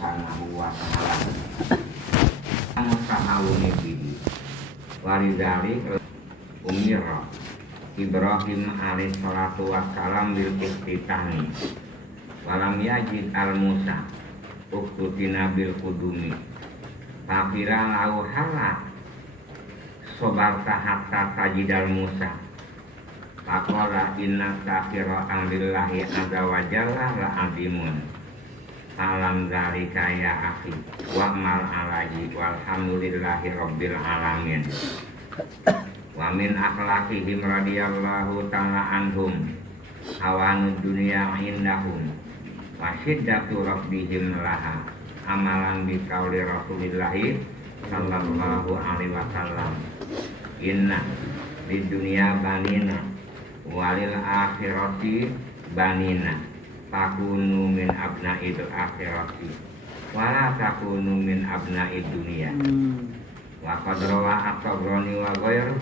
subhanahu wa ta'ala mustahawuni bihi waridhalik umira Ibrahim alaihi salatu wassalam bil iftitani walam yajid al Musa uktutina bil kudumi fakira lau halak sobarta hatta sajidal Musa faqala inna safira amrillahi azza wa jalla la adimun alam zalika ya akhi wa mal alaji walhamdulillahi rabbil alamin wa min akhlaqihim radhiyallahu ta'ala anhum hawanud dunya indahum wa syiddatu rabbihim laha amalan bi qauli rasulillahi sallallahu alaihi wasallam inna di dunia banina walil akhirati banina takunu min abna'il akhirati wala takunu min abna'id dunia wa qad rawa at-Tabrani wa ghairu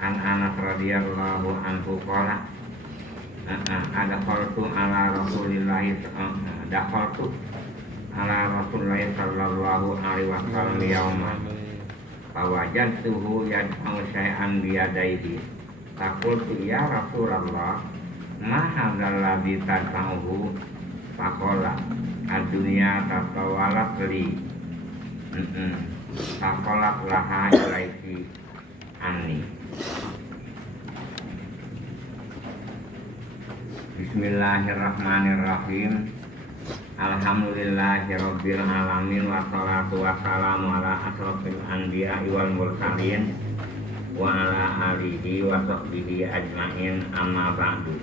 an Anas radhiyallahu anhu qala dakhaltu ala rasulillahi sallallahu alaihi wasallam yauman fawajadtuhu yad'u syai'an biyadaihi faqultu ya Rasulullah ma hadzal ladzi tad'uhu faqala ad-dunya tatawalat li faqalat laha ilaiki anni. Bismillahirrahmanirrahim. Alhamdulillahirabbil alamin wassalatu wassalamu ala asrofil anbiya'i wal mursalin wa ala alihi wa sahbihi ajmain amma ba'du.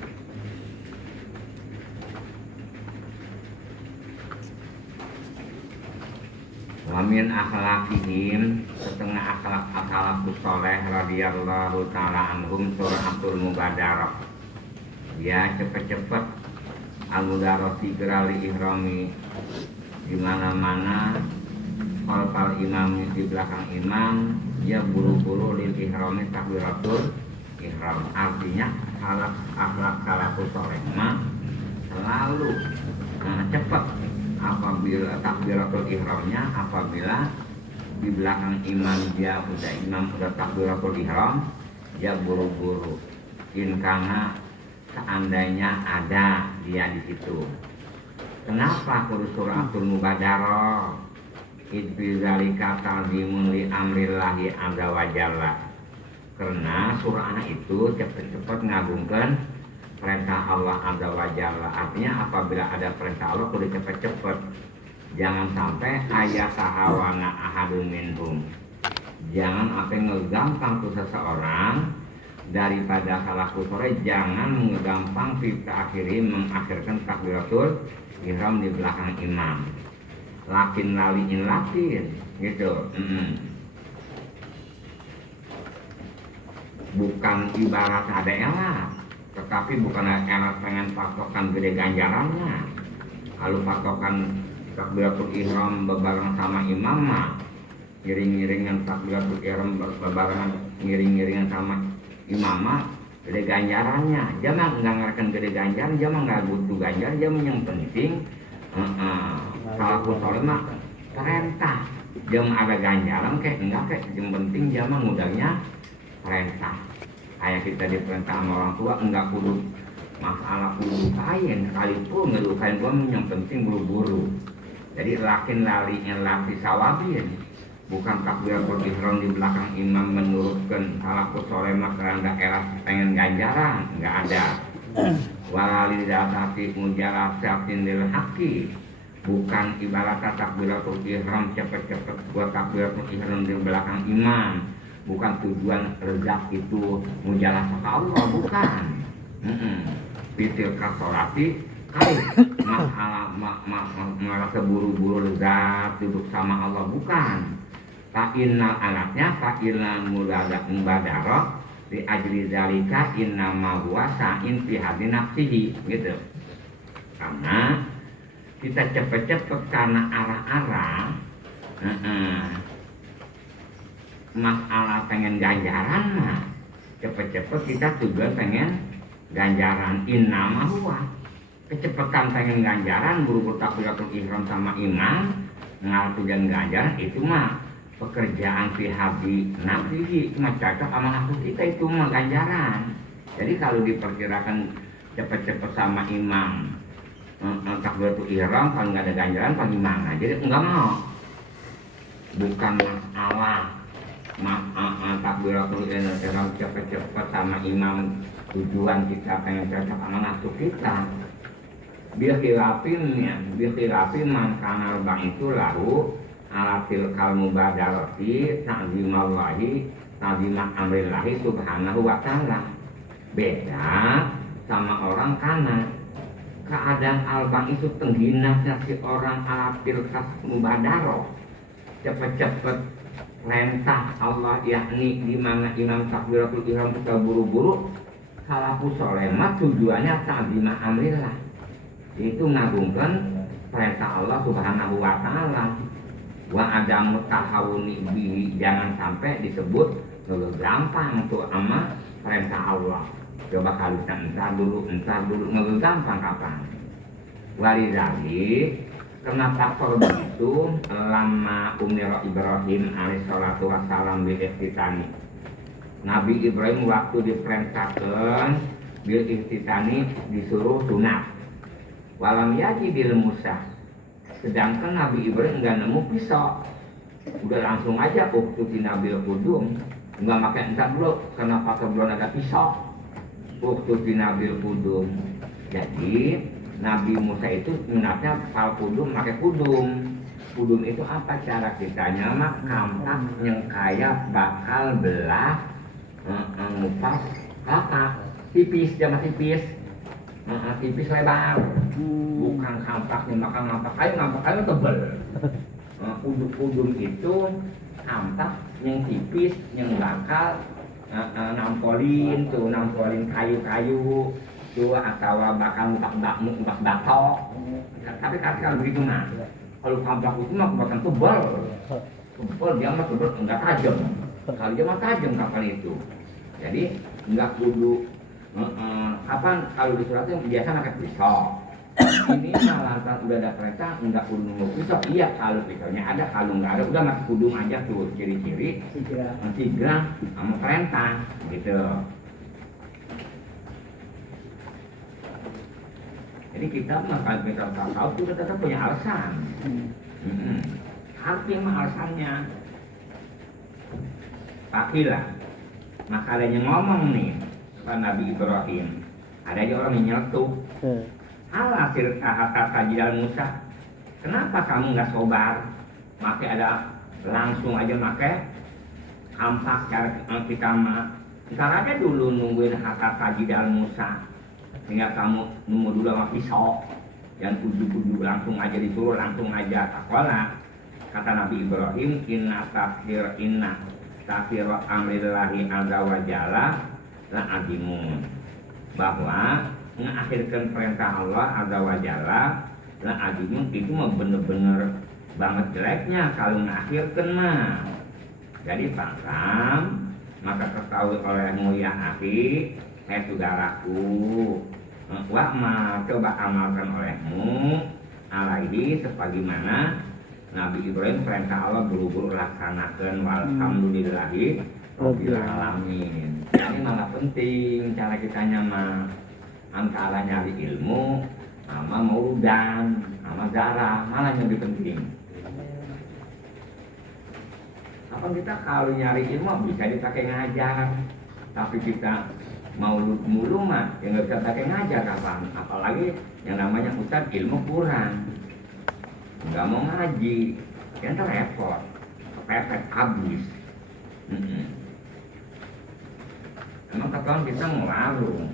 Wa min akhlaqihim setengah akhlak soleh radhiyallahu ta'ala anhum suratul mubadarah. Ya cepet-cepet al-mudarati gerali ihrami di mana-mana khalfal imam di belakang imam dia buru-buru lil ihrami takbiratul ihram. Artinya akhlak salafus saleh mah selalu cepat apabila takbiratul ihramnya, apabila di belakang imam udah takbiratul ihram dia buru-buru karena seandainya ada dia di situ. Kenapa kudu suratul mubadarah? Idzalika ta'zimun li amrillahi azza wa jalla. Karena surah itu cepet-cepet ngagungkeun perintah Allah azza wa jalla. Artinya apabila ada perintah Allah kudu cepet-cepet. Jangan sampai aya sahawana ahadun minhum. Jangan apa ngegampang tuh seseorang daripada salahku sore, jangan menggampang kita akhiri mengakhirkan takbiratul ihram di belakang imam. Lakin laliin lakin gitu. Bukan ibarat ada elat, tetapi bukan elat pengen patokan gede ganjarannya. Lalu patokan takbiratul ihram bebarengan sama imam mah ngiring-ngiringan takbiratul ihram bebarengan ngiring-ngiringan sama imamah gede ganjarannya. Jangan nggak ngerken gede ganjaran, jangan nggak butuh ganjaran, jangan yang penting salahku sore mah perintah. Jangan ada ganjaran kayak enggak kayak yang penting jangan mudahnya perintah. Kayak kita diperintah sama orang tua enggak kudu masalah kudu kain, sekalipun ngelukain gua yang penting buru-buru. Jadi lakin lali yang lapi sawabin. Bukan takbiratul ihram di belakang imam menurutkan salahku sore mah karena eras pengen ganjaran, enggak ada. Walali datati mujalasatin lil haqi. Bukan ibarat takbiratul ihram cepet-cepet buat takbiratul ihram di belakang imam. Bukan tujuan rezak itu mujalasah ke Allah, bukan. Fitil kasolati kait malah keburu-buru rezak duduk sama Allah, bukan. Fa'innal alatnya fa'innal mubadarah di ajli zalika innama huwa sa'in fi hadhi nafsihi gitu. Karena kita cepet-cepet karena arah-arah masalah pengen ganjaran mah cepet-cepet kita juga pengen ganjaran innama huwa. kecepatan pengen ganjaran, buru-buru takbiratul ihram sama imam ngal tujuan ganjaran, itu mah pekerjaan fi habi nafsihi, cuma cocok sama nafsu kita, itu mah ganjaran. Jadi kalau diperkirakan cepet-cepet sama imam takbiratul ihram kalau nggak ada ganjaran apa gimana? Jadi enggak mau, bukan masalah takbiratul ihram cepet-cepet sama imam, tujuan kita pengen cocok sama nafsu kita. Bikhilafin man kana bang itu lahu alatil kalmu badarati ta'zimallahi ta'zimah amrillahi subhanahu wa ta'ala. Beda sama orang kana keadaan albang itu tenghinasnya si orang alatil kas mubadaroh, cepet-cepet perintah Allah, yakni di mana imam takbiratul ihram kita buru-buru salafu solemat tujuannya ta'zimah amrillah, itu ngagungkan perintah Allah subhanahu wa ta'ala. Wa adamu tahawuni bihi, jangan sampai disebut gampang tuh ama perintah Allah. Coba kalian entar dulu gampang kapan. Walidali, kenapa kalau begitu lama umiro Ibrahim alaihissalatu wassalam bil iftitani, Nabi Ibrahim waktu diperintahkan bil iftitani disuruh sunat, walam yaji bil Musa, sedangkan Nabi Ibrahim nggak nemu pisau, udah langsung aja waktu di Nabil Kudum, nggak pakai entar dulu, kenapa belum ada pisau waktu di Nabil Kudum. Jadi Nabi Musa itu minatnya pal kudum pakai kudum. Kudum itu apa cara kitanya mah kampak yang kaya bakal belah ngupas kelapa tipis, jangan tipis, tipis lebar, bukan kampak yang bakal ngampak kayu tebel. Kudum itu kampak yang tipis yang bakal nampolin kayu-kayu tuh, atau bakal ngupas batok. Tapi kalau begitu mah, kalau kampak itu mah bukan tebal, dia mah tebal enggak tajam. Kalau dia mah tajam kapal itu. Jadi enggak kudu kapan kalau di suratnya biasa pakai pisau. Ini malah udah ada perintah enggak kudu nunggu pisau. Iya, kalau pisaunya ada, kalau enggak ada udah masih kudung aja tuh ciri-ciri sigra sama perintah gitu. Jadi kita kalau kita tahu kita tetap punya alasan. Artinya alasannya pakilah. Maka ada yang ngomong nih kepada Nabi Ibrahim, ada aja orang yang nyeletuk. Alhasil kata tajidal Musa, kenapa kamu nggak sobar? Maka ada langsung aja pakai kampak cara kita mah. Ntar aja dulu nungguin kata tajidal Musa, sehingga kamu nunggu dulu sama pisau. Yang ujuk-ujuk langsung aja disuruh, langsung aja takwalah. Kata Nabi Ibrahim, inna tafsir amrillahi azza wa jalla la adimun, bahwa mengakhirkan perintah Allah azza wa jalla la adimun itu mah bener-bener banget jeleknya kalau mengakhirkan mah. Jadi paham, maka ketahui olehmu ya akhi, saudaraku, wa ma coba amalkan olehmu alaihi sebagaimana Nabi Ibrahim perintah Allah buru-buru laksanakan. Walhamdulillahi rabbil alamin. Ini malah penting cara kita mah antara nyari ilmu sama maudan sama zarah, malah yang lebih penting. Apa kita kalau nyari ilmu bisa dipakai ngajar, tapi kita mau mulu mah yang nggak bisa pakai ngajar kapan? Apalagi yang namanya ustaz ilmu kurang, nggak mau ngaji, kan repot, kepepet habis. Emang ketahuan kita ngelarung,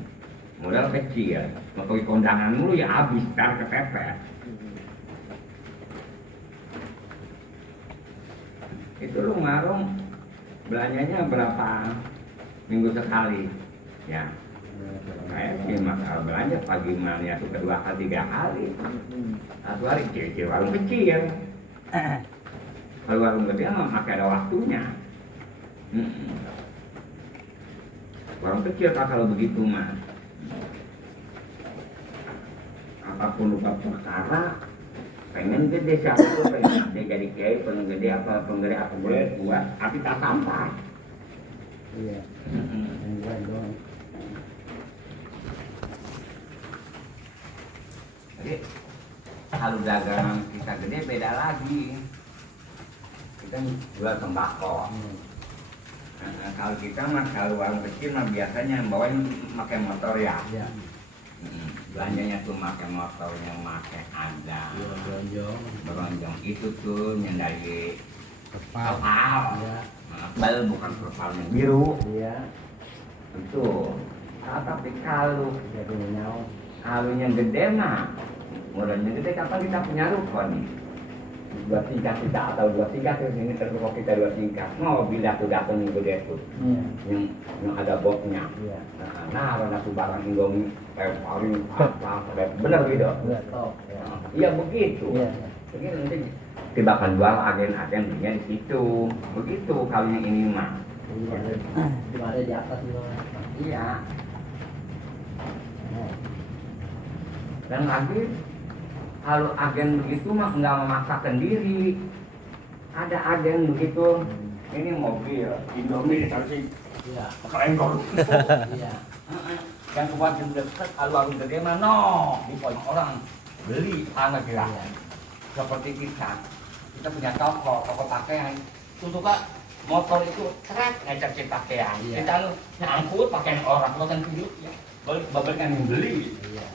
modal kecil, mau pergi kondangan mulu ya habis, ntar kepepet. Itu lu ngarung belanjanya berapa minggu sekali? Ya, kayak sih masalah belanja pagi mana tuh kedua kali 3 kali. Satu hari kecil warung kecil. Kalau warung gede mah pakai ada waktunya. Warung kecil kalau begitu mah. apapun lupa perkara pengen gede siapa tuh pengen gede jadi kiai pengen gede apa boleh buat tapi tak sampai. Iya. Enggak dong. Jadi kalau dagangan kita gede beda lagi. Kita jual tembakau. Nah, kalau kita mah kalau warung kecil mah biasanya bawain pakai motor ya. Iya. Belanjanya tuh pakai motornya, pakai ada. Beronjong itu tuh yang dari kepal. Iya. Bal bukan kepalnya biru. Iya. Itu. Tapi kalau yang gede mah, modalnya gede kapan kita punya rukun? 2 tingkat kita atau 2 tingkat ini terpukau kita 2 tingkat. Mau bila tuh datang yang gede tuh, yang ada boxnya. Nah, karena tuh barang Indomie paling bener gitu. Iya begitu. Begitu nanti kita akan jual agen-agen punya di situ. Begitu kalau yang ini mah. Cuma ada di atas juga. Iya. Dan lagi kalau agen begitu mah nggak memaksakan diri. Ada agen begitu, ini mobil Indomie ditaruh pakai engkol. Iya. Yang kuat yang dekat kalau warung gede mah no, di poin orang beli sama kira. Seperti kita punya toko pakaian. Untuk motor itu trek ngecek pakaian. Kita nyangkut pakaian orang, bukan hidup ya. Balik yang beli. Iya.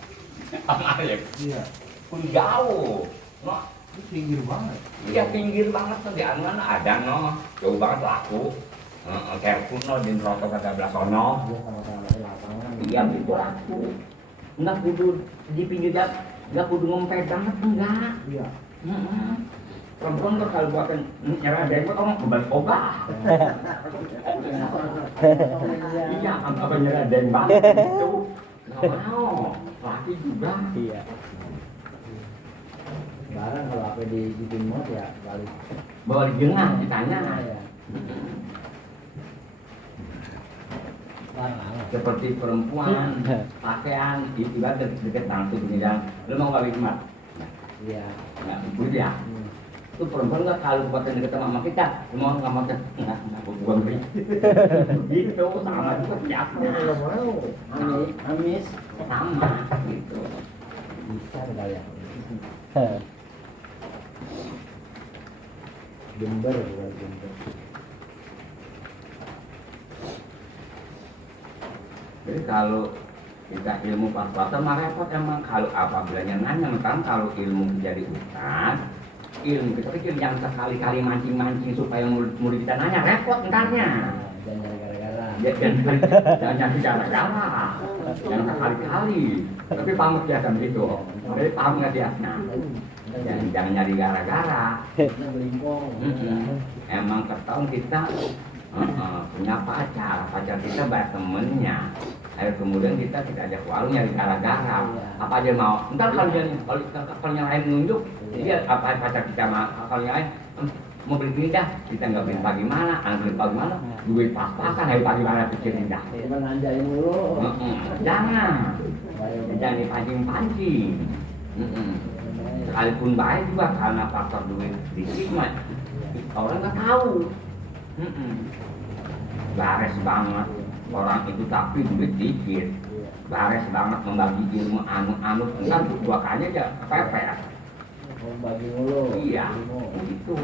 Apa ya? Iya. Pun jauh, no, Itu pinggir banget. iya pinggir banget tuh di anu ada no, jauh banget laku. Kayak kuno di Roto kata belah sono. Iya sama-sama di lapangan. Iya itu laku. Enggak kudu di pinggir jalan, enggak kudu ngompet banget enggak. Iya. Perempuan tuh kalau buatan nyerah dari buat orang kembali obah. Iya, apa nyerah dari banget itu. Nggak mau, laki juga. Iya. Barang kalau apa di timur ya balik. Bawa di jengah ditanya. Ya. Seperti perempuan, pakaian, ibarat deket langsung di jalan. Lu mau balik mat? Iya. Nggak ikut ya. Itu perempuan nggak kalau buatan deket sama kita, semua nggak mau nggak buang beli. Gitu sama juga siapa? Nggak mau. Amis. Sama gitu. Bisa kali ya. Jember bukan jember. Jadi kalau kita ilmu pas-pasan mah repot emang kalau apabila nanya kan kalau ilmu jadi ustaz, ilmu kita pikir yang sekali-kali mancing-mancing supaya murid kita nanya repot entarnya. Jangan gara-gara. Jangan nyari gara-gara, jangan sekali-kali. Tapi pamuk biasa begitu. Jadi paham nggak biasanya? Jangan nyari gara-gara. Emang ketahuan kita punya pacar kita banyak temennya. Ayo kemudian kita ajak warung nyari gara-gara. Apa aja mau? Ntar kalau yang lain nunjuk, dia apa pacar kita mau? Kalau yang lain mau beli ini dah, kita nggak beli pagi mana, beli pagi mana, duit pas-pasan, ayo pagi mana pikirin dah. Nanjain dulu. Jangan dipancing-pancing. Sekalipun baik juga karena faktor duit sedikit mah orang nggak tahu. Bares banget orang itu tapi duit dikit. Bares banget membagi ilmu anu entar dua kali aja kepepet. Bagi mulu. Iya, gitu.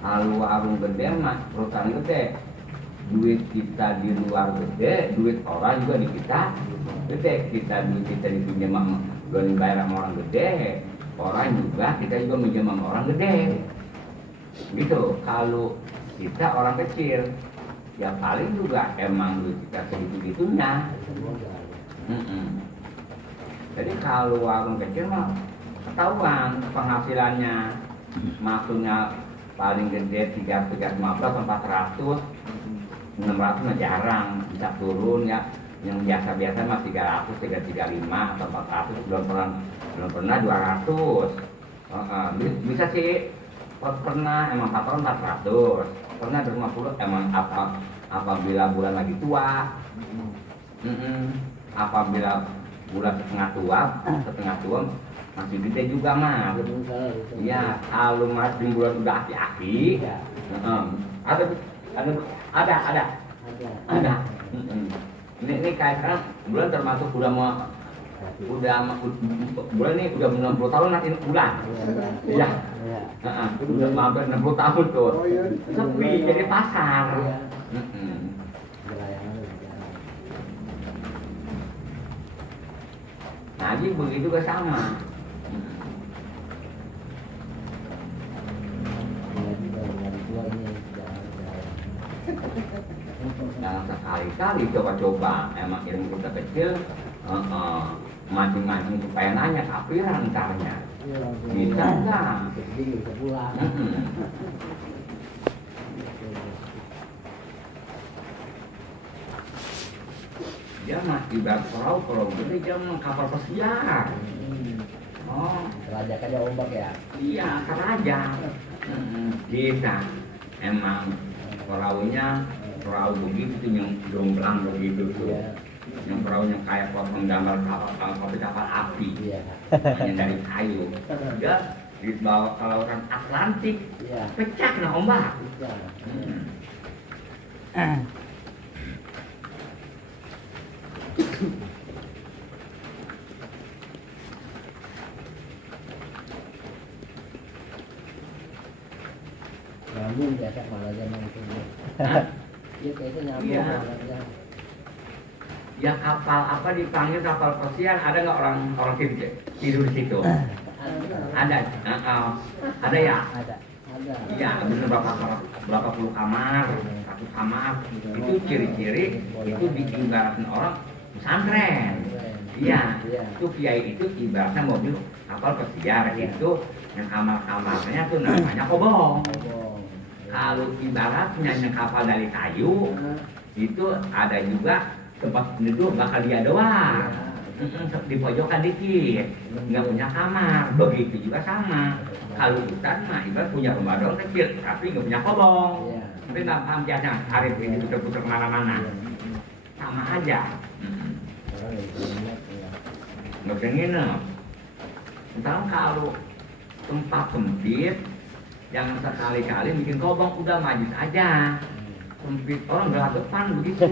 Kalau warung gede mah perusahaan gede, duit kita di luar gede, duit orang juga di kita gede. Duit kita dipinjam sama goni bayar sama orang gede, orang juga kita juga minjem sama orang gede. Gitu. Kalau kita orang kecil, ya paling juga emang duit kita segitu-gitunya. Jadi kalau warung kecil mah ketahuan penghasilannya, maksudnya paling gede 315 400, 600 mah jarang, bisa turun ya. Yang biasa-biasa mah 300, 335 atau 400, belum pernah 200. Bisa sih Pernah emang patokan 400, pernah 250 emang apabila bulan lagi tua. Apabila bulan setengah tua masih gede juga mah. Iya, kalau masih bulan udah aki-aki, ada ada. Ini kayak sekarang bulan termasuk bulan ini udah 90 tahun nanti bulan. Iya. Udah hampir 60 tahun tuh. Sepi jadi pasar. Lagi begitu juga sama. Jangan sekali-kali coba-coba emang ilmu kita kecil mancing-mancing supaya nanya kafiran caranya bisa enggak? Dia mah ibarat perahu gede dia mah kapal pesiar. Oh, Kerajaan aja ombak ya. iya kerajaan. Kita emang perahu begitu yang jomplang begitu tuh. Yang perahunya kayak potong gambar kapal api. Hanya dari kayu. Dia dibawa ke lautan Atlantik. Pecah kena ombak. Nyambung biasa malah zaman itu. Iya kayaknya nyambung Iya. malah. Ya kapal apa dipanggil kapal pesiar, ada nggak orang tidur di situ? Ada. Ada ya. Ada. Iya, benar berapa puluh kamar, satu kamar. Itu ciri-ciri itu diibaratkan orang pesantren. Iya, itu kiai itu ibaratnya mobil kapal pesiar itu yang kamar-kamarnya tuh namanya kobong. Kalau ibaratnya yang kapal dari kayu itu ada juga tempat duduk bakal dia doang. Di pojokan dikit, nggak punya kamar. Begitu juga sama. Kalau hutan mah ibarat punya rumah doang kecil, tapi nggak punya kobong. Tapi nggak paham biasa, Arif ini putar-putar kemana-mana. Sama aja. Nggak bisa nginep. Sekarang kalau tempat sempit, jangan sekali-kali bikin kobong, udah majis aja. Sempit orang gelagapan begitu.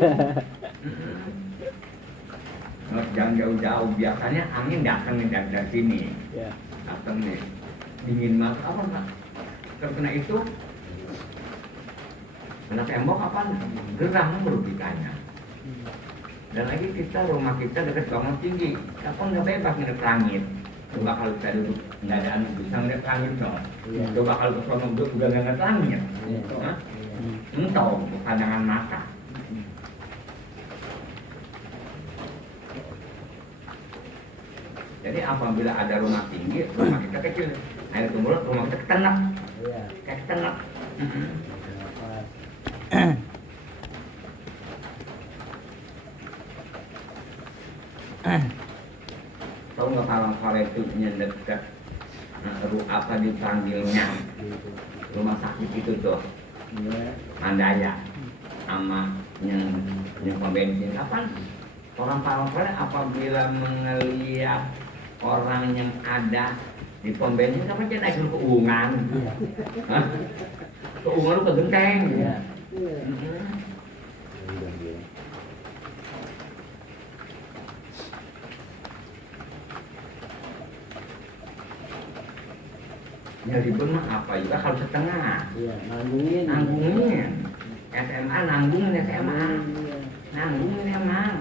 Jangan jauh-jauh, biasanya angin datang dari sini. Datang nih, dingin banget apa enggak? Karena itu kena tembok apa gerah merugikannya. Dan lagi rumah kita dekat bangun tinggi, kapan nggak bebas ngeliat langit. Coba kalau kita duduk nggak ada anu bisa ngeliat langit dong. Coba kalau ke sono udah nggak ngeliat langit, entah pandangan mata. Jadi apabila ada rumah tinggi, rumah kita kecil, air tumbuh rumah kita ketenak, kayak ketenak. Tahu nggak kalau itu dekat apa dipanggilnya rumah sakit itu tuh Mandaya sama yang pom bensin. Kapan orang Parangkola apabila melihat orang yang ada di pom bensin, kapan dia naik dulu ke uungan? Ke uungan lu ke genteng. Ya ribut mah apa juga kalau setengah. Nanggungin. SMA nanggungin SMA. Nanggungin emang.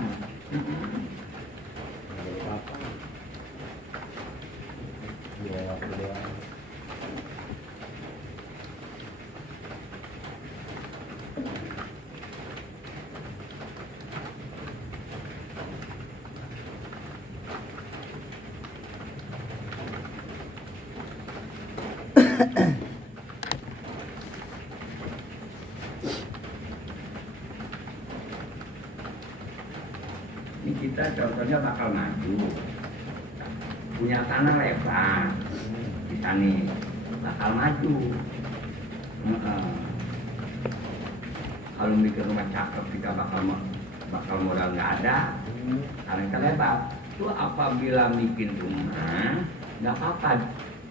Ini kita contohnya bakal maju, punya tanah lebar di sana, bakal maju. Heeh. Kalau bikin rumah cakep kita bakal modal nggak ada, karena kita lebar. Itu apabila bikin rumah nggak apa-apa,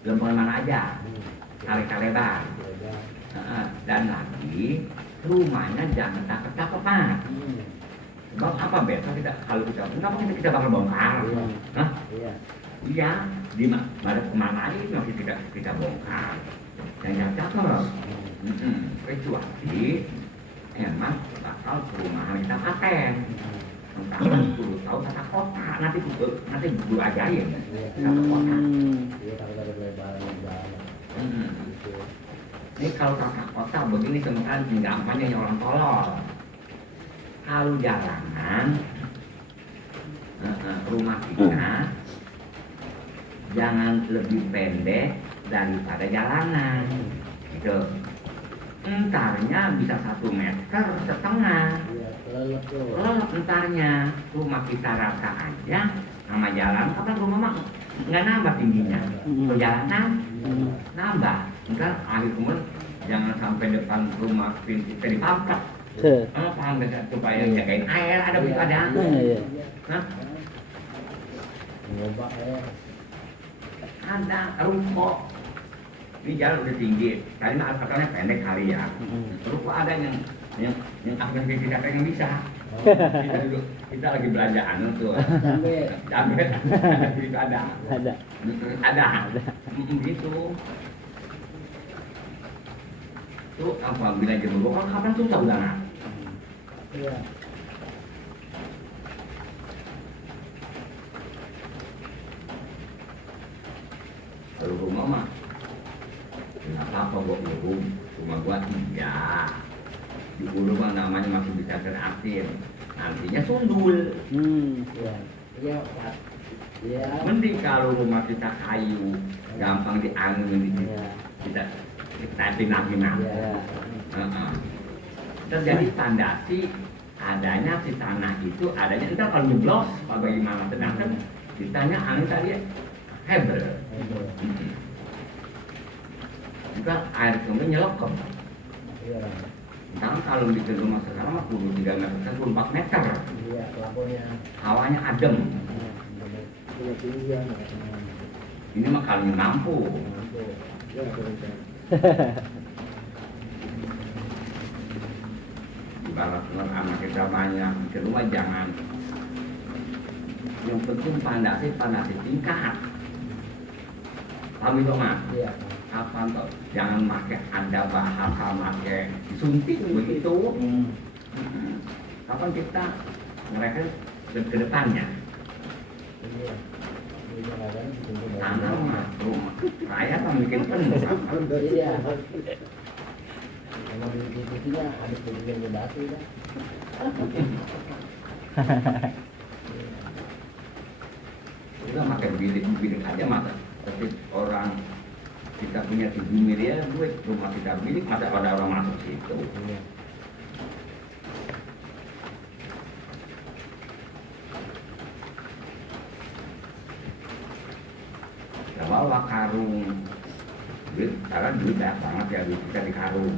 lembaran mana aja, tarik lebar. Dan lagi rumahnya jangan cakep-cakep Pak. Sebab apa besok kita kalau kita nggak mungkin kita bakal bongkar. Hah? Iya, di mana kemana aja itu masih kita bongkar. Yang cakep. Kecuali emang bakal perumahan kita paten. Sekarang 10 tahun tata kota, nanti gue ajain tata kota. Ini kalau tata kota begini sementara gampangnya orang tolol. Kalau jalanan rumah kita jangan lebih pendek daripada jalanan, gitu. Entarnya bisa 1,5 meter. Lelep entarnya. Rumah kita rata aja sama jalan, kapan rumah mah nggak nambah tingginya. Perjalanan nambah. Entar akhir kemudian jangan sampai depan rumah pintu kita dipampet. Paham gak? Supaya jagain air, ada begitu ada. Nah, ada ruko ini jalan udah tinggi, tadi mah asalnya pendek kali ya. Ruko ada yang akhirnya kita pengen bisa. Kita lagi belanjaan tuh. Cabai itu ada. Begitu. Tuh apabila jemur kan kapan susah udah nggak? Iya. Kalau rumah mah nggak apa-apa buat rumah gua iya. Di ulu mah namanya masih bisa terakhir, nantinya sundul. Iya. Mending kalau rumah kita kayu, gampang diangin kita pindah. Terjadi fondasi adanya si tanah itu adanya entar kalau nyeblos apa bagaimana, sedangkan ditanya angin tadi hebel. Juga air kemudian nyelokom. Sekarang kalau bikin rumah sekarang mah 23 meter, 24 meter. Iya, pelabuhannya. Hawanya adem. Ini mah kalau mampu. Ibarat anak kita banyak bikin rumah jangan. Yang penting pandasi tingkat. Paham itu mas? Iya. Kapan tuh? Jangan pakai ada bahasa pakai disuntik begitu. Kapan kita mereka ke depannya? Tanah mas, rumah. Saya kan bikin penuh. Iya. Kalau di TV-nya ada pembelian batu ya. Udah pakai bilik aja masa. Tapi orang kita punya 7 miliar duit, rumah kita bilik masa ada orang masuk situ. Ya bawa karung duit, karena duit banyak banget ya duit kita di karung.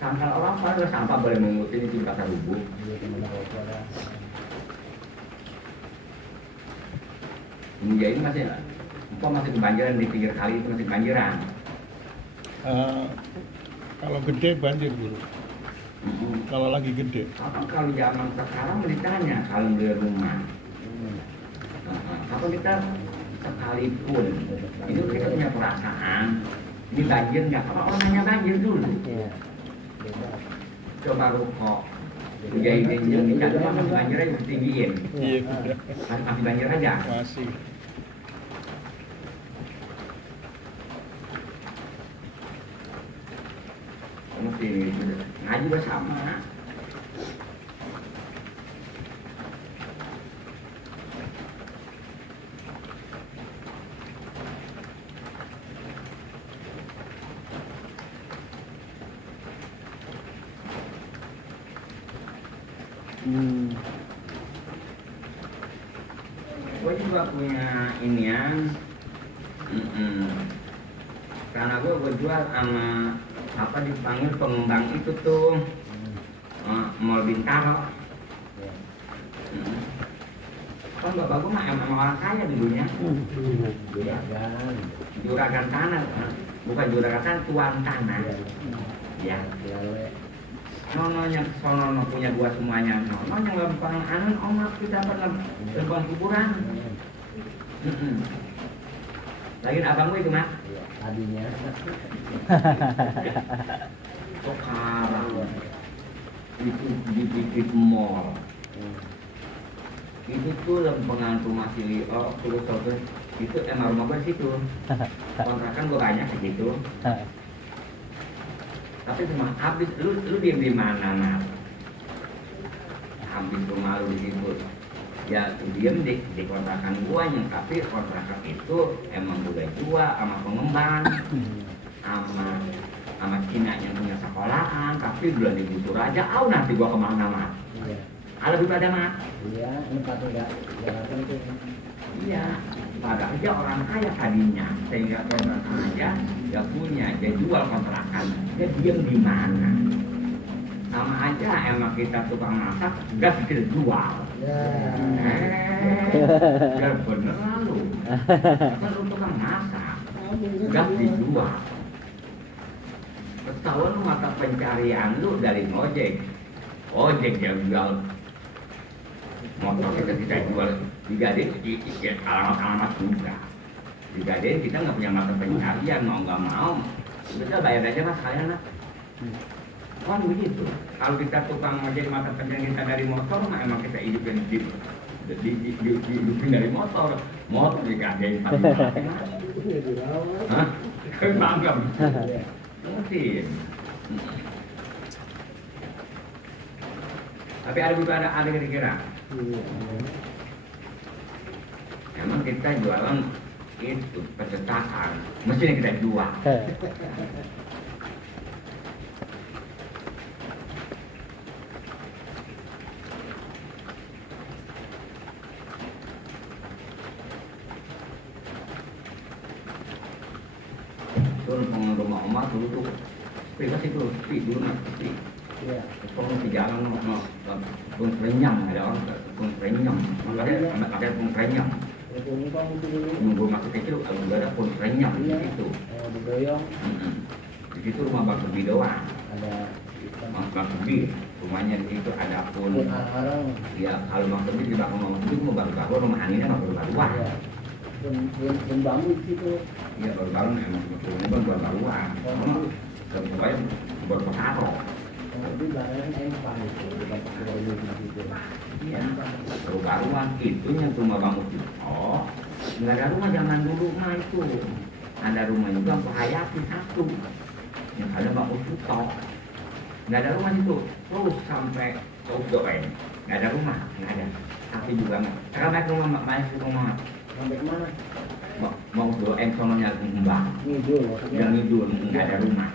Sampah orang pada sampah boleh mengutin itu kata lubuk. Ya ini masih kebanjiran di pinggir kali itu masih kebanjiran. Kalau gede banjir dulu. Kalau lagi gede. Apa kalau zaman sekarang ditanya kalau beli rumah. Apa kita sekalipun itu kita punya perasaan ini banjir nggak? Apa orang nanya banjir dulu? Coba rokok. Jahilin yang dicari masih banjir aja tinggiin. Iya. Masih banjir aja. Masih. Mesti ngaji bersama. Gue juga punya inian Tanah gue jual sama apa dipanggil pengembang itu tuh Mall Bintaro. Ya. Kan bapak gue mah emang orang kaya dulunya. Juragan. Juragan tanah, bukan juragan tanah, tuan tanah. Ya. Piale. Nononya sono punya dua semuanya. Nono yang lempang anu omak kita pernah lempang kuburan. Lagi abang gue itu mah. Iya, tadinya. Sekarang itu di mall. Itu tuh lempengan rumah Silio terus itu emang rumah gue situ. Kontrakan gue banyak di situ. Tapi cuma habis lu diem di mana Mas? Habis rumah lu di situ. Ya diem di kontrakan gua yang tapi kontrakan itu emang udah tua sama pengembang sama Cina yang punya sekolahan tapi belum digusur aja. Nanti gua kemana Mas? Iya. Ada pada Mas? Iya, ini patut enggak itu. Iya, padahal dia orang kaya tadinya sehingga kontrakan aja dia punya, dia jual kontrakan, dia diem di mana? Sama aja emang kita tukang masak, gas kita jual. Ya. Ya bener lu. Kan lu tukang masak, gas dijual. Ketahuan lu mata pencarian lu dari ngojek. Ojek yang jual motor kita jual digadein ya alamat juga digadein kita nggak punya mata pencarian mau nggak mau kita bayar aja Mas kalian lah kan begitu kalau kita tukang ngojek mata pencarian kita dari motor mah emang kita hidupin dihidupin dari motor digadein tapi hah kan bangga mungkin tapi ada kira-kira emang kita jualan itu percetakan, mestinya kita jual. Turun pengen rumah emak dulu tuh, privasi itu, dulu nak, Iya. kalau di jalan pun renyam ada orang pun renyam, makanya ada pun renyam. Itu numpang itu dulu. Nunggu masih kecil, kalau nggak ada pun renyam di situ. Digoyong. Di situ rumah Bang Sebi doang. Ada Bang Sebi, rumahnya di situ ada pun. arang-arang. Ya kalau Bang Sebi di belakang Bang Sebi mau baru-baru, rumah anginnya baru-baruan. Iya. Dan bangun situ. Iya baru-baru emang sebetulnya baru-baruan. Pokoknya berpengaruh. Tapi barang empang itu, bukan pakai baju gitu. Iya, baru-baruan itu yang rumah Bang Uci. Oh, nggak ada rumah zaman dulu mah itu. Ada rumah juga Pak Hayati satu. Yang ada Bang Uci tok. Nggak ada rumah itu. Terus sampai ke Usdoen. Nggak ada rumah, nggak ada. Tapi juga nggak. Sekarang naik rumah, banyak rumah. Sampai kemana? Mau Usdoen sononya Kembang. Ngidul maksudnya. Yang ngidul, nggak ada rumah.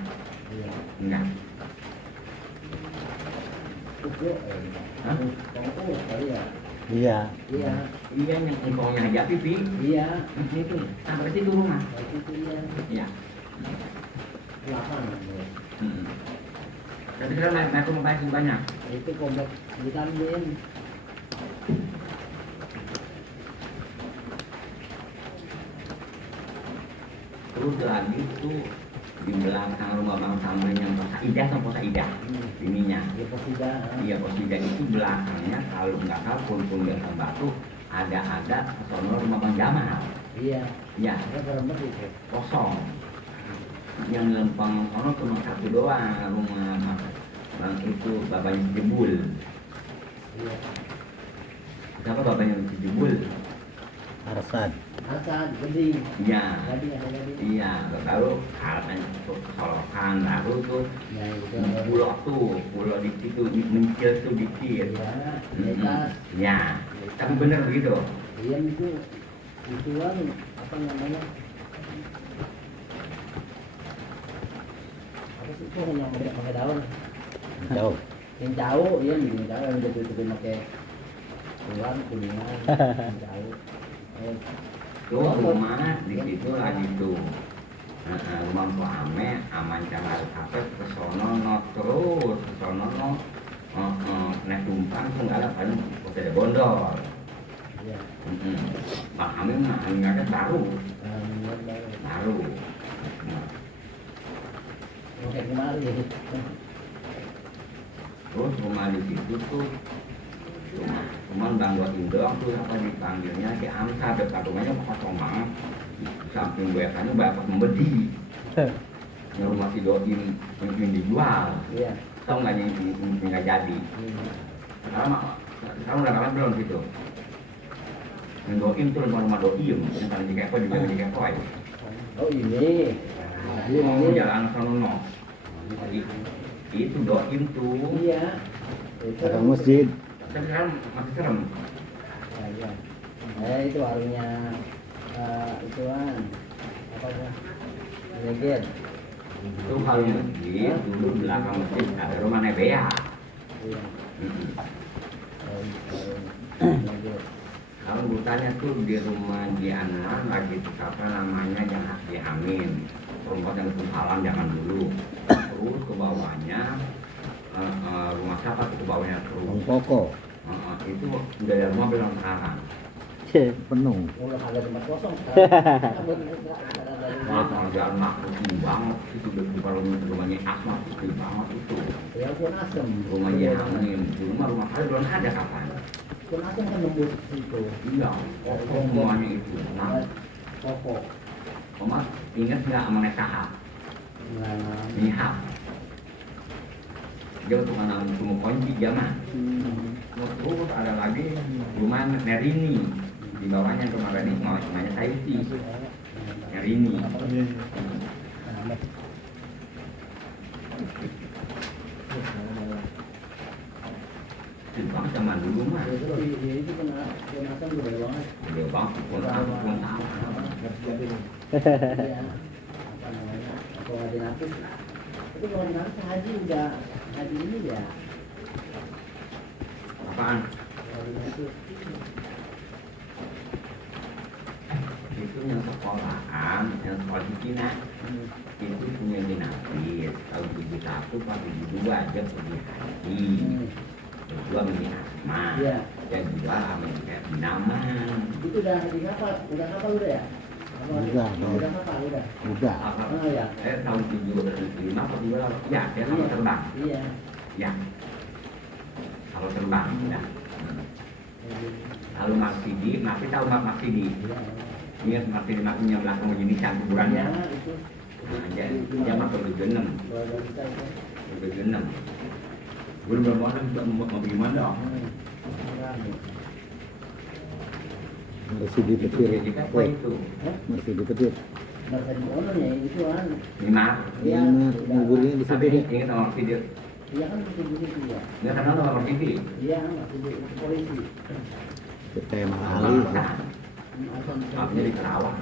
Iya. Enggak. Itu Hah? kamu kali ya? Iya. Iya. Iya yang engkaunya aja pipi. Iya. Itu sampai situ rumah. Itu iya. Iya. Lapangan. Tapi sekarang naik rumah banyak. Itu komplek di Tambin. Terus lagi tuh di belakang rumah Bang Samrin yang Posaidah sama Posaidah ininya. Ya Posida. Iya Posaidah itu belakangnya kalau nggak salah pun biasa batu ada sono rumah Bang Jamal. Iya. Iya. Ada berempat itu. Kosong. Yang lempang sono cuma satu doang rumah Bang itu bapaknya jebul. Iya. Siapa bapaknya jebul? Arsan. Asal gede. Iya. Jadi ada jadi. Iya, baru harapan solokan baru tuh Ya itu. pulau di situ mencil tuh dikit. Iya. Lepas. Ya, tapi benar begitu. Iya itu kan apa namanya? Apa sih itu yang pakai daun? Jauh. Yang jauh, iya yang jauh yang jadi pakai tulang kuningan, yang jauh. Tuh rumah di situ lagi tuh. rumah ku ame aman cangar kape kesono no terus kesono no naik tumpang tuh nggak ada paling kota bondol. Iya. Bang Amin mah ingatnya baru. Oke, kemari. Terus rumah di situ tuh cuman Bang Gotin doang tuh apa dipanggilnya si Amsa, dekat rumahnya kosong banget. Samping bekannya bapak membedi. Yang rumah si Doim mungkin dijual. Iya. Tahu nggak yang nggak jadi. Sekarang udah kapan belum gitu? Yang Doim tuh rumah Doim, yang paling dikepo juga dikepo ya. Oh ini. Mau jalan sono. Itu Doim tuh. Iya. Itu Ada masjid. Tapi sekarang masih serem. Iya. Itu warungnya ituan apa ya? Legend. Itu kalau masjid dulu belakang masjid ada rumah Nebea. Iya. Legend. Kalau butanya tuh di rumah Diana lagi apa namanya jangan diamin. Rumah yang kesalan jangan dulu. Terus ke bawahnya rumah siapa tuh ke bawahnya terus. Bang Koko. Itu udah ada rumah belum sekarang. Penuh. Udah kagak tempat kosong. Wah, kalau jalan aku sepi banget itu udah di rumahnya Asma sepi banget itu. Ya pun asem. Rumahnya Amin, di rumah saya belum ada kapan. Pun asem kan nembus situ. Iya, kok semuanya itu. Nah, Pokok. Oma ingat nggak sama Nesahap? Nihap. Dia untuk menang semua kunci zaman. Terus ada lagi rumah Nerini. Di bawahnya rumah Nerini, namanya Saiti. Nerini. Bang zaman dulu mah. Itu kena asem gede banget. Gede banget, pun tahu. Iya. Apa namanya? Kalau nggak dinapis, itu kalau dinapis haji udah haji ini ya. Apaan? Kalau dinapis, Itu yang sekolahan, yang sekolah di Cina. Itu punya dinapis. Tahun 71 pas 72 aja pergi haji. Berdua milih Asma. Iya. Dan dua ambil kayak Binaman. itu udah di kapal udah ya? Udah, Udah kapal udah. Udah. Oh ya. Tahun 75 atau 78? Ya, dia kalau terbang. Iya. Ya. Kalau terbang, ya. Lalu Marsidi, masih tahu Mbak Marsidi? Iya. Ingat Marsidi yang belakang jenisnya kuburannya. Iya, itu. Nah, dia masuk ke Genem. Kalau bisa itu. Ke Genem. Gue belum mau gimana dong. Masih di petir. Jadi apa itu? Masih di petir. Bahasa di ownernya itu kan. Lima. Iya. Nguburnya di situ Tapi deh. ingat sama Marsidi. Iya kan masih di situ ya. Nggak kenal sama Marsidi. Iya masih di polisi. Kayak mahali. Maafnya di Kerawang.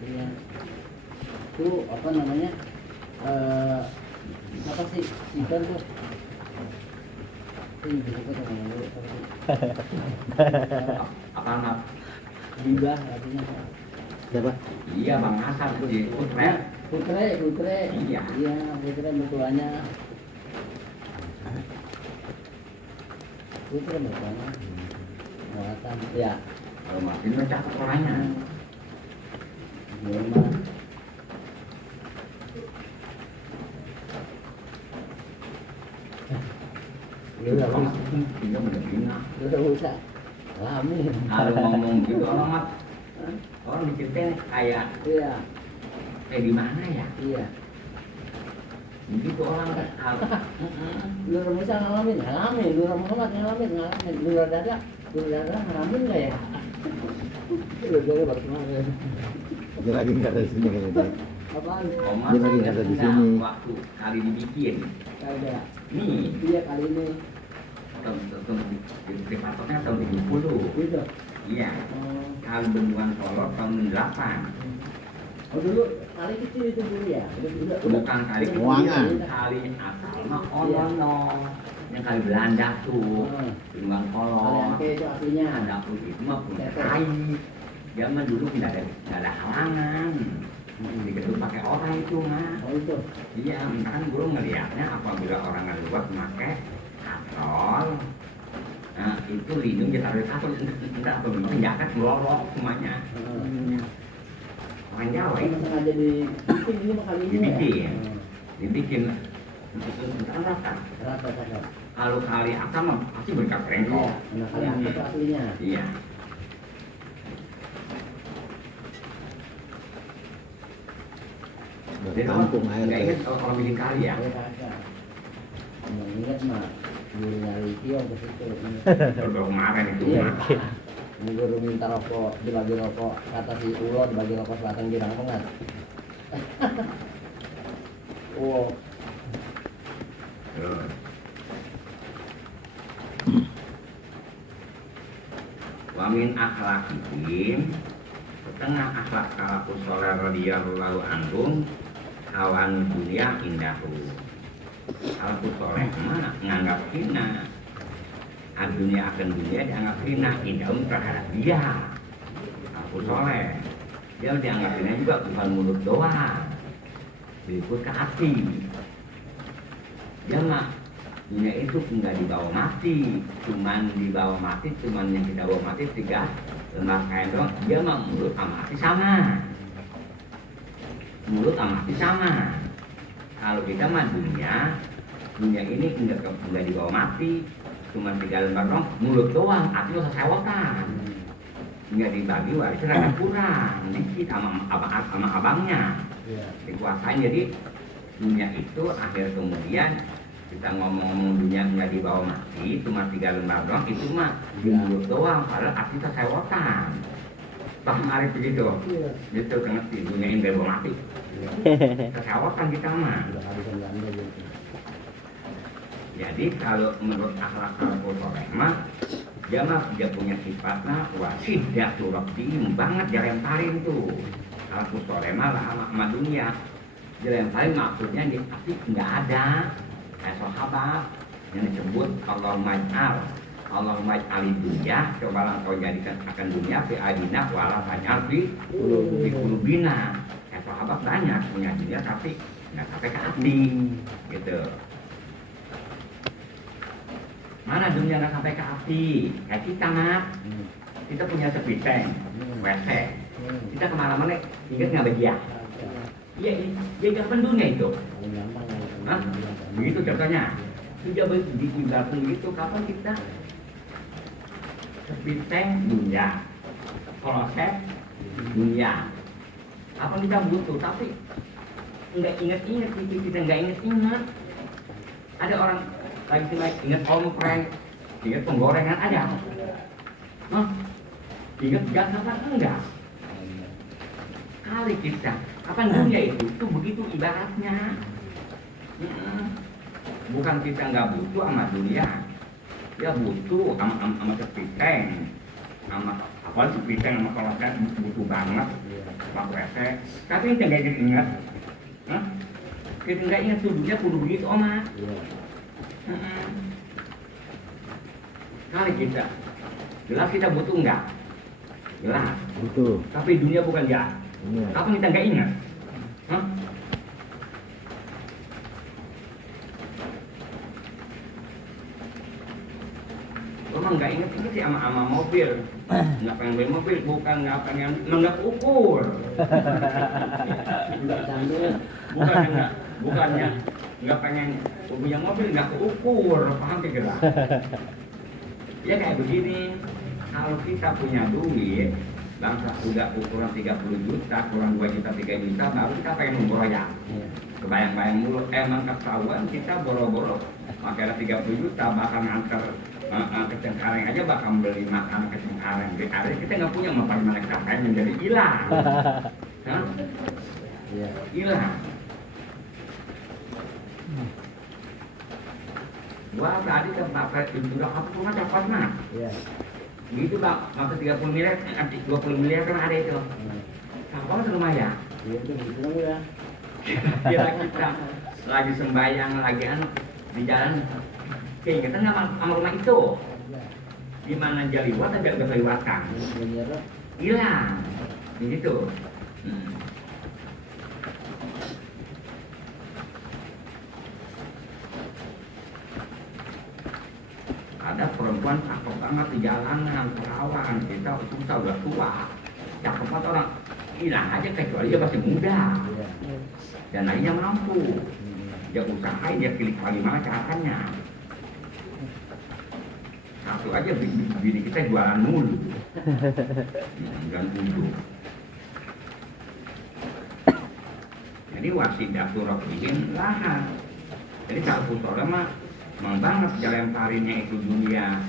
Iya. Itu apa namanya? Apa sih ikan tuh? Ini bisa kita ngomong dulu. Apa anak? Gibah artinya. Siapa? Iya Bang Hasan itu di Utrecht. Putre. Iya. Iya, putre mertuanya. Putre mertuanya. Muatan. Ya. Kalau Marsidi mah cakep orangnya. Memang. Lu udah Tinggal bener-bener. usah. Amin. Kalau ngomong gitu orang diceritain kayak Iya, di mana ya? iya. Begitu orang kan. Lu Musa ngalamin. Lu Muhammad ngalamin. Lu Dada ngalamin nggak ya? Lu Dada baru kemarin. Dia lagi nggak ada di sini kayaknya. Apaan? Omas Dia lagi nggak ada di sini. waktu kali dibikin. Kagak. Nih, Iya kali ini. di patoknya tahun 70. Gitu. Iya. Oh, Kali Bendungan Kolot tahun 8. oh dulu kali kecil itu dulu ya. Bukan kali Wangan. kali asal mah ono. Yang kali Belanda tuh. Bendungan Kali Kolot. angke itu aslinya. Ada itu mah punya kayu. Zaman dulu tidak ada halangan. Diketuk pakai orang itu mah. Oh itu. Iya, misalkan guru ngelihatnya apabila orang luar pakai katol, nah itu lindung kita taruh katol, enggak atau memang jaket melorok semuanya. Orang Jawa Ini itu sengaja dibikin ini kali ini. dibikin, dibikin rata. Rata cakep. Kalau kali akam mah pasti berkat Iya, rengkol. nah kali angkat itu aslinya. Iya. Dari kampung air. Nggak ingat kalau bikin kali ya. Saya kagak. Yang ingat mah guru nyari kiong ke situ. Baru kemarin itu Iya. mah. Ini guru minta rokok, dibagi rokok, kata si Ulo dibagi rokok selatan girang banget. Oh, Terus. Wamin akhlakihim setengah akhlak salafus sholeh radhiyallahu anhum hawan dunia indahu. Salafus sholeh mah nganggap hina. Dunia akan dunia dianggap hina indahum terhadap dia. Salafus sholeh dia dianggap hina juga bukan mulut doang, berikut ke hati. Dia mah dunia itu enggak dibawa mati, cuman dibawa mati, cuman yang kita bawa mati 3 lembar kain doang. Dia mah mulut sama hati sama, mulut sama hati sama. Kalau kita mah dunia ini enggak dibawa mati, cuman 3 lembar doang, mulut doang, hati usah sewotan. Enggak dibagi warisnya rada kurang, dikit sama abangnya iya. dikuasain. Jadi dunia itu akhir kemudian kita ngomong dunia nggak dibawa mati cuma 3 lembar doang, itu mah di mulut doang, padahal artinya sewotan. Paham arif begitu? Iya. Gitu ngerti dunia ini nggak dibawa mati, Iya. sewotan kita mah. Udah kehabisan belanja gitu. Jadi kalau menurut akhlak salafus sholeh mah dia mah dia punya sifatnya wasidah turabim banget, dia lemparin tuh. Salafus sholeh mah lah sama dunia dilemparin, maksudnya di hati nggak ada. Kayak sahabat yang disebut Allahumma ij'ali dunya, cobalah kau jadikan akan dunia fi adina wala taj'al fi qulubina. Kayak sahabat banyak punya dunia tapi nggak sampai ke hati gitu. Mana dunia nggak sampai ke hati? Kayak kita mah, kita punya sepiteng, WC, kita kemana-mana ingat nggak begitu? Iya, dia gampang dunia itu. Paling gampang ya. Hah? Begitu contohnya. Sudah diibaratkan begitu, kapan kita sepiteng dunia, kloset dunia. Apa kita butuh, tapi nggak ingat-ingat, kita nggak ingat-ingat. Ada orang lagi ingat kompreng, ingat penggorengan ada. Hah? Ingat gas apa enggak? Kali kita, kapan dunia itu begitu ibaratnya. Bukan kita nggak butuh sama dunia, dia butuh sama sepiteng, sama apa sepiteng sama kloset butuh banget, sama WC. Tapi kita nggak ingat, kita nggak ingat tuh dunia kudu begitu oma. Kali kita, jelas kita butuh nggak? Jelas. Betul. Tapi dunia bukan ya. Iya. Kapan kita nggak ingat? Hah? Emang nggak ingat ini sih sama mobil, nggak pengen beli mobil, bukan nggak pengen nggak ukur, Enggak candu. bukannya nggak pengen punya mobil nggak keukur, paham kira? Ya kayak begini, kalau kita punya duit, bangsa udah ukuran 30 juta, kurang 2 juta, 3 juta, baru kita pengen membroyak. Kebayang-bayang mulu, emang ketahuan kita boro-boro pakai 30 juta, bakal nganter ke Cengkareng aja, bakal beli makan ke Cengkareng. Hari kita nggak punya, mau mana kakaknya menjadi hilang. Hah? Iya. Hilang. Gua tadi ke Bapak itu udah apa rumah dapat mah? Iya. Gitu Bang, maksud 30 miliar, 20 miliar kan ada itu. Apa ke rumah ya? Iya tuh gitu dong ya. Kira kita lagi sembahyang, lagi di jalan, keingetan nggak sama rumah itu? Di mana jaliwat atau gak keliwatan? Bener. Hilang, begitu. ada perempuan cakep banget di jalanan, perawan, kita udah tua, cakep banget orang, hilang aja kecuali dia masih muda, Iya. dan lainnya mampu, dia usahain, dia pilih bagaimana caranya. Satu aja bini kita jualan mulu, dan ujung. Jadi wasidatu rabbihim laha. Jadi kalau pusora mah memang banget dilemparinnya itu dunia,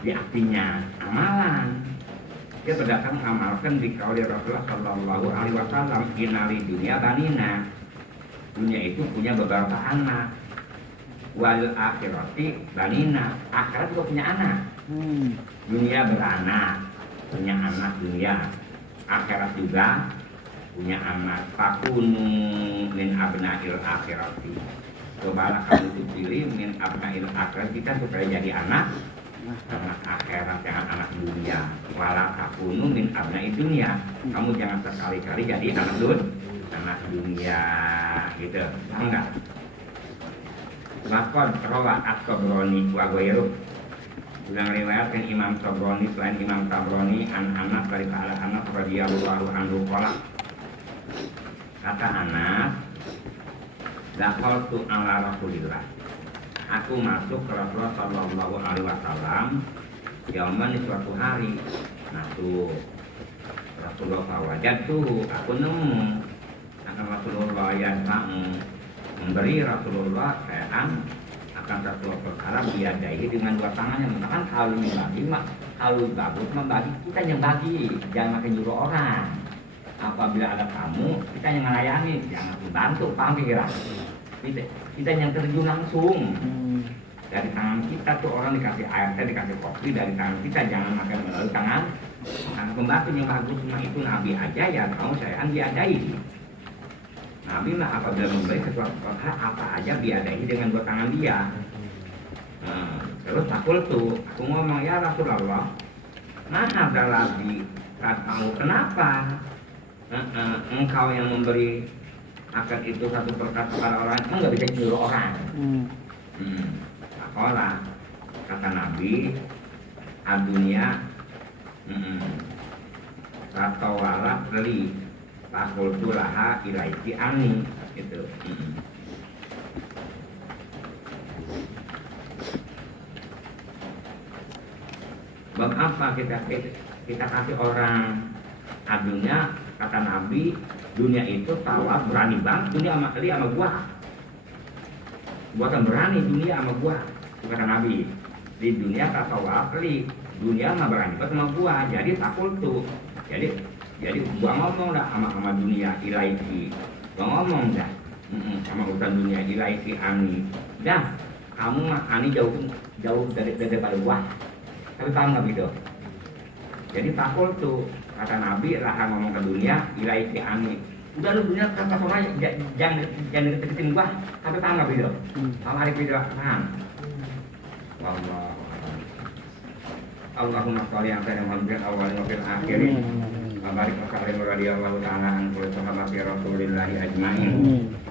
di artinya amalan. Dia berdasarkan mengamalkan di kauli Rasulullah Sallallahu Alaihi Wasallam, inali dunia banina. Dunia itu punya beberapa anak. Wal akhirati banina. Akhirat juga punya anak. Dunia beranak, punya anak dunia. Akhirat juga punya anak. Fakunu min abnail akhirati. Cobalah kamu itu pilih min abnail akhirat kita supaya jadi anak akhirat, jangan anak dunia. Wala takunu min abnail dunia. Kamu jangan sekali-kali jadi anak dunia gitu. Paham enggak? Lakon rawa at-Tabrani wa ghairuh. Ulang riwayatkan Imam Tabrani selain Imam Tabrani an Anas dari Ta'ala Anas radhiyallahu anhu qala. Kata Anas, dakhaltu ala Rasulillah. Aku masuk ke Rasulullah Sallallahu Alaihi Wasallam yauman suatu hari. Masuk Rasulullah fawajadtu, aku nemu akan Rasulullah yang memberi Rasulullah sayang akan satu perkara biadaihi dengan dua tangannya. Misalkan kalau dibagi mak, kalau bagus membagi, kita yang bagi, jangan makin nyuruh orang. Apabila ada tamu, kita yang melayani, jangan membantu, paham pikiran? Kita yang terjun langsung. Dari tangan kita tuh orang dikasih air, dikasih kopi, dari tangan kita jangan makan melalui tangan. Karena pembantu yang bagus cuma itu Nabi aja ya, kamu sayang diadai. Nabi mah apabila memberi sesuatu perkara apa aja diadai dengan dua tangan dia. Terus aku ngomong, ya Rasulullah, nah ada lagi katamu kenapa engkau yang memberi akan itu satu perkara kepada orang, kamu nggak bisa nyuruh orang. Sekolah kata Nabi, adunia ratawala li fakultu laha ilaiki ani gitu. Bab apa kita kasih orang adunya, kata Nabi, dunia itu tawar berani banget, dunia sama gua kan berani dunia sama gua, kata Nabi. Di dunia tawar dunia mah berani banget sama gua, jadi takut tuh. Jadi gua ngomong dah sama dunia ilaiki, gua ngomong dah sama urusan dunia ilaiki ani, dah kamu mah ani jauh daripada gua. Tapi paham nggak gitu? Jadi takut tuh, kata Nabi lah ngomong ke dunia ilaiki ani. Udah lu dunia kata sama jangan deketin gua. Tapi paham nggak gitu? Paham hari video paham? Allahumma sholli ala Muhammadin awwalin wa fil akhirin. Barik karim radhiyallahu ta'ala an kulli sahabati Rasulillahi ajmain.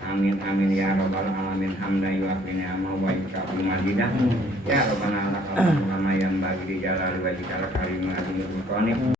Amin amin ya rabbal alamin. Hamdan yu'afini amma wa yukafi majidah. Ya rabbana lakal hamdu kama yanbaghi li jalali wajhika karim wa